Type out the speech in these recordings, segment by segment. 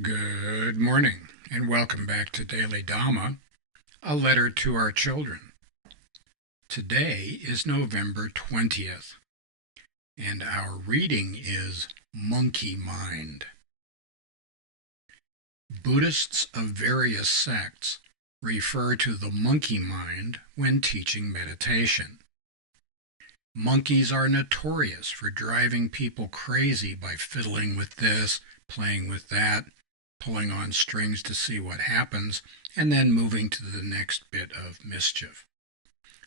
Good morning, and welcome back to Daily Dhamma, a letter to our children. Today is November 20th, and our reading is Monkey Mind. Buddhists of various sects refer to the monkey mind when teaching meditation. Monkeys are notorious for driving people crazy by fiddling with this, playing with that, pulling on strings to see what happens, and then moving to the next bit of mischief.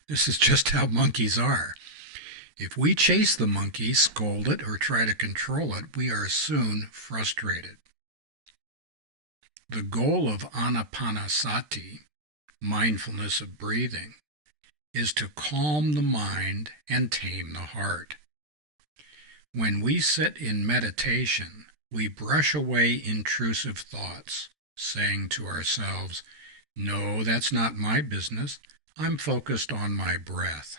This is just how monkeys are. If we chase the monkey, scold it, or try to control it, we are soon frustrated. The goal of anapanasati, mindfulness of breathing, is to calm the mind and tame the heart. When we sit in meditation, we brush away intrusive thoughts, saying to ourselves, "No, that's not my business. I'm focused on my breath."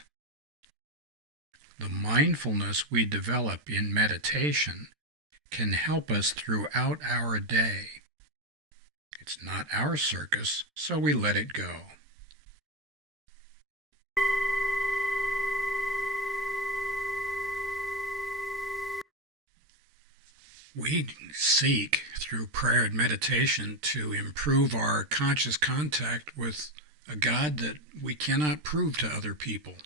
The mindfulness we develop in meditation can help us throughout our day. It's not our circus, so we let it go. We seek, through prayer and meditation, to improve our conscious contact with a God that we cannot prove to other people.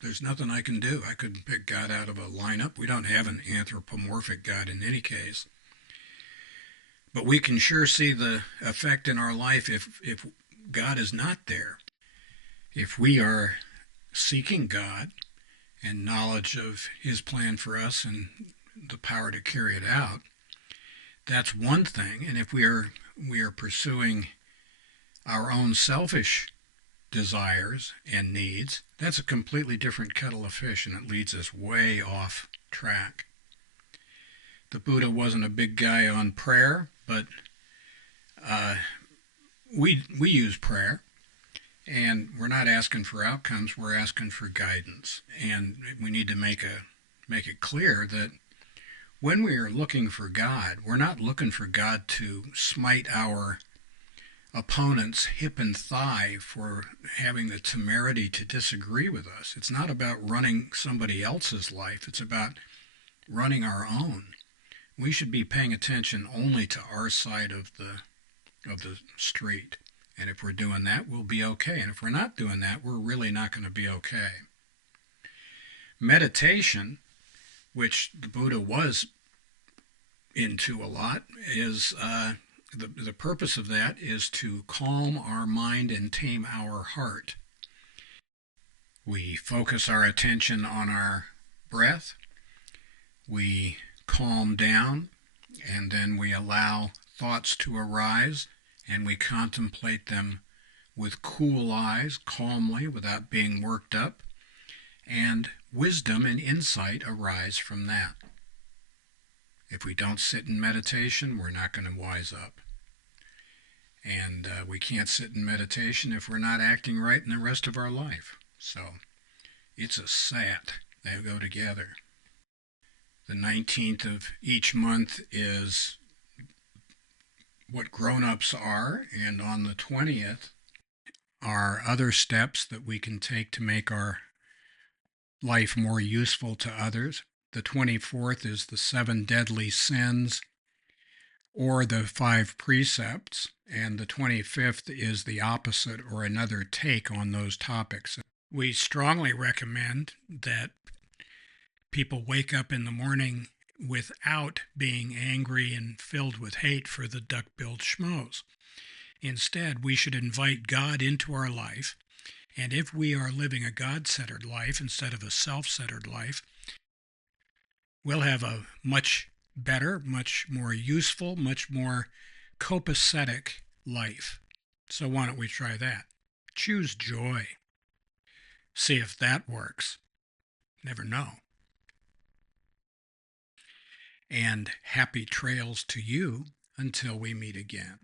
There's nothing I can do. I couldn't pick God out of a lineup. We don't have an anthropomorphic God in any case. But we can sure see the effect in our life if God is not there. If we are seeking God and knowledge of His plan for us and the power to carry it out, that's one thing. And if we are pursuing our own selfish desires and needs, that's a completely different kettle of fish, and it leads us way off track. The Buddha wasn't a big guy on prayer, but we use prayer, and we're not asking for outcomes. We're asking for guidance, and we need to make it clear that when we are looking for God, we're not looking for God to smite our opponent's hip and thigh for having the temerity to disagree with us. It's not about running somebody else's life. It's about running our own. We should be paying attention only to our side of the street. And if we're doing that, we'll be okay. And if we're not doing that, we're really not going to be okay. Meditation, which the Buddha was into a lot, is the purpose of that is to calm our mind and tame our heart. We focus our attention on our breath, we calm down, and then we allow thoughts to arise, and we contemplate them with cool eyes, calmly, without being worked up, and wisdom and insight arise from that. If we don't sit in meditation, we're not going to wise up. And we can't sit in meditation if we're not acting right in the rest of our life. So it's a set. They go together. The 19th of each month is what grown-ups are, and on the 20th are other steps that we can take to make our life more useful to others. The 24th is the 7 deadly sins, or the 5 precepts, and the 25th is the opposite or another take on those topics. We strongly recommend that people wake up in the morning without being angry and filled with hate for the duck-billed schmoes. Instead, we should invite God into our life, and if we are living a God-centered life instead of a self-centered life, we'll have a much better, much more useful, much more copacetic life. So why don't we try that? Choose joy. See if that works. Never know. And happy trails to you until we meet again.